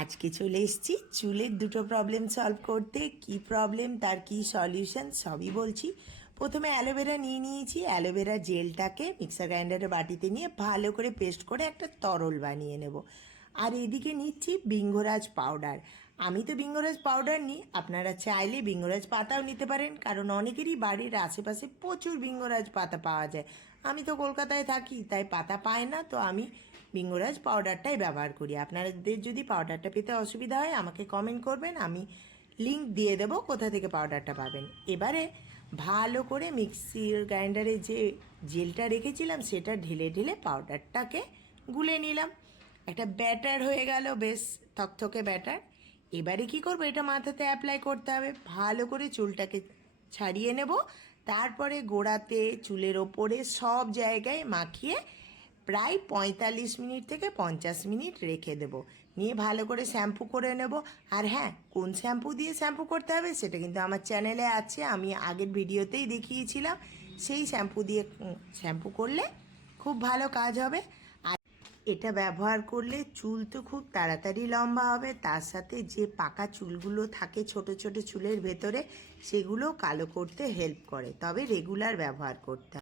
আজকে চলে এসেছি চুলের দুটো প্রবলেম সলভ করতে। কি প্রবলেম তার কি সলিউশন সবই বলছি। প্রথমে অ্যালোভেরা নিয়ে নিয়েছি। অ্যালোভেরা জেলটাকে মিক্সার গ্রাইন্ডারের বাটিতে নিয়ে ভালো করে পেস্ট করে একটা তরল বানিয়ে নেব। আর এদিকে নিচ্ছি বিঙ্গরাজ পাউডার আমি তো বিঙ্গরাজ পাউডার নিই আপনারা চাইলে বিঙ্গরাজ পাতাও নিতে পারেন, কারণ অনেকেরই বাড়ির আশেপাশে প্রচুর বিঙ্গরাজ পাতা পাওয়া যায়। আমি তো কলকাতায় থাকি, তাই পাতা পাই না, তো আমি বিঙ্গরাজ পাউডারটাই ব্যবহার করি। আপনাদের যদি পাউডারটা পেতে অসুবিধা হয়, আমাকে কমেন্ট করবেন, আমি লিংক দিয়ে দেবো কোথা থেকে পাউডারটা পাবেন। এবারে ভালো করে মিক্সির গ্রাইন্ডারে যে জেলটা রেখেছিলাম, সেটা ঢেলে ঢেলে পাউডারটাকে গুলে নিলাম। একটা ব্যাটার হয়ে গেল, বেশ থকথকে ব্যাটার এবারে কি করব, এটা মাথাতে অ্যাপ্লাই করতে হবে। ভালো করে চুলটাকে ছাড়িয়ে নেব। তারপরে গোড়াতে চুলের ওপরে সব জায়গায় মাখিয়ে প্রায় পঁয়তাল্লিশ মিনিট থেকে পঞ্চাশ মিনিট রেখে দেবো। নিয়ে ভালো করে শ্যাম্পু করে নেব। আর হ্যাঁ কোন শ্যাম্পু দিয়ে শ্যাম্পু করতে হবে সেটা কিন্তু আমার চ্যানেলে আছে। আমি আগের ভিডিওতেই দেখিয়েছিলাম। সেই শ্যাম্পু দিয়ে শ্যাম্পু করলে খুব ভালো কাজ হবে। আর এটা ব্যবহার করলে চুল তো খুব তাড়াতাড়ি লম্বা হবে। তার সাথে যে পাকা চুলগুলো থাকে ছোট ছোট চুলের ভেতরে, সেগুলো কালো করতে হেল্প করে। তবে রেগুলার ব্যবহার করতে